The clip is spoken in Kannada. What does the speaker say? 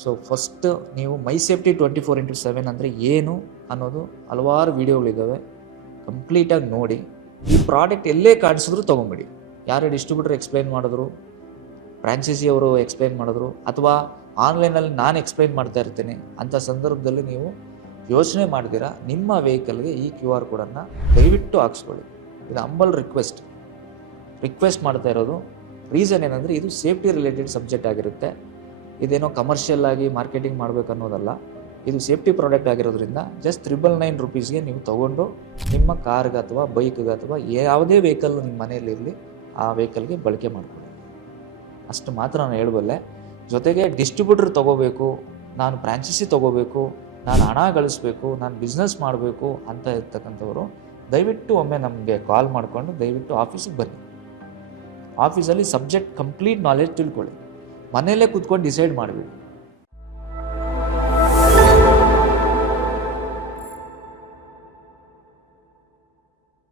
ಸೊ ಫಸ್ಟ್ ನೀವು ಮೈ ಸೇಫ್ಟಿ 24/7 ಅಂದರೆ ಏನು ಅನ್ನೋದು ಹಲವಾರು ವೀಡಿಯೋಗಳಿದ್ದಾವೆ, ಕಂಪ್ಲೀಟಾಗಿ ನೋಡಿ. ಈ ಪ್ರಾಡಕ್ಟ್ ಎಲ್ಲೇ ಕಾಣಿಸಿದ್ರು ತೊಗೊಂಬಿಡಿ. ಯಾರೇ ಡಿಸ್ಟ್ರಿಬ್ಯೂಟರ್ ಎಕ್ಸ್ಪ್ಲೈನ್ ಮಾಡಿದ್ರು, ಫ್ರಾಂಚೈಸಿ ಅವರು ಎಕ್ಸ್ಪ್ಲೈನ್ ಮಾಡಿದ್ರು, ಅಥವಾ ಆನ್ಲೈನಲ್ಲಿ ನಾನು ಎಕ್ಸ್ಪ್ಲೈನ್ ಮಾಡ್ತಾ ಇರ್ತೀನಿ, ಅಂಥ ಸಂದರ್ಭದಲ್ಲಿ ನೀವು ಯೋಚನೆ ಮಾಡ್ತೀರಾ ನಿಮ್ಮ ವೆಹಿಕಲ್ಗೆ ಈ QR ಕೋಡನ್ನು ದಯವಿಟ್ಟು ಹಾಕ್ಸ್ಕೊಳ್ಳಿ. ಇದು ಹಂಬಲ್ ರಿಕ್ವೆಸ್ಟ್ ಮಾಡ್ತಾ ಇರೋದು. ರೀಸನ್ ಏನಂದರೆ ಇದು ಸೇಫ್ಟಿ ರಿಲೇಟೆಡ್ ಸಬ್ಜೆಕ್ಟ್ ಆಗಿರುತ್ತೆ. ಇದೇನೋ ಕಮರ್ಷಿಯಲ್ ಆಗಿ ಮಾರ್ಕೆಟಿಂಗ್ ಮಾಡಬೇಕು ಅನ್ನೋದಲ್ಲ. ಇದು ಸೇಫ್ಟಿ ಪ್ರಾಡಕ್ಟ್ ಆಗಿರೋದ್ರಿಂದ ಜಸ್ಟ್ 999 ರುಪೀಸ್ಗೆ ನೀವು ತೊಗೊಂಡು ನಿಮ್ಮ ಕಾರ್ಗೆ ಅಥವಾ ಬೈಕ್ಗೆ ಅಥವಾ ಯಾವುದೇ ವೆಹಿಕಲ್ ನಿಮ್ಮ ಮನೆಯಲ್ಲಿರಲಿ ಆ ವೆಹಿಕಲ್ಗೆ ಬಳಕೆ ಮಾಡಿಕೊಳ್ಳಿ. ಅಷ್ಟು ಮಾತ್ರ ನಾನು ಹೇಳಬಲ್ಲೆ. ಜೊತೆಗೆ ಡಿಸ್ಟ್ರಿಬ್ಯೂಟರ್ ತೊಗೋಬೇಕು, ನಾನು ಫ್ರಾಂಚೈಸಿ ತೊಗೋಬೇಕು, ನಾನು ಹಣ ಗಳಿಸ್ಬೇಕು, ನಾನು ಬಿಸ್ನೆಸ್ ಮಾಡಬೇಕು ಅಂತ ಇರ್ತಕ್ಕಂಥವ್ರು ದಯವಿಟ್ಟು ಒಮ್ಮೆ ನಮಗೆ ಕಾಲ್ ಮಾಡಿಕೊಂಡು ದಯವಿಟ್ಟು ಆಫೀಸಿಗೆ ಬನ್ನಿ. ಆಫೀಸಲ್ಲಿ ಸಬ್ಜೆಕ್ಟ್ ಕಂಪ್ಲೀಟ್ ನಾಲೆಡ್ಜ್ ತಿಳ್ಕೊಳ್ಳಿ. ಮನೆಯಲ್ಲೇ ಕೂತ್ಕೊಂಡು ಡಿಸೈಡ್ ಮಾಡಿಬಿಡಿ.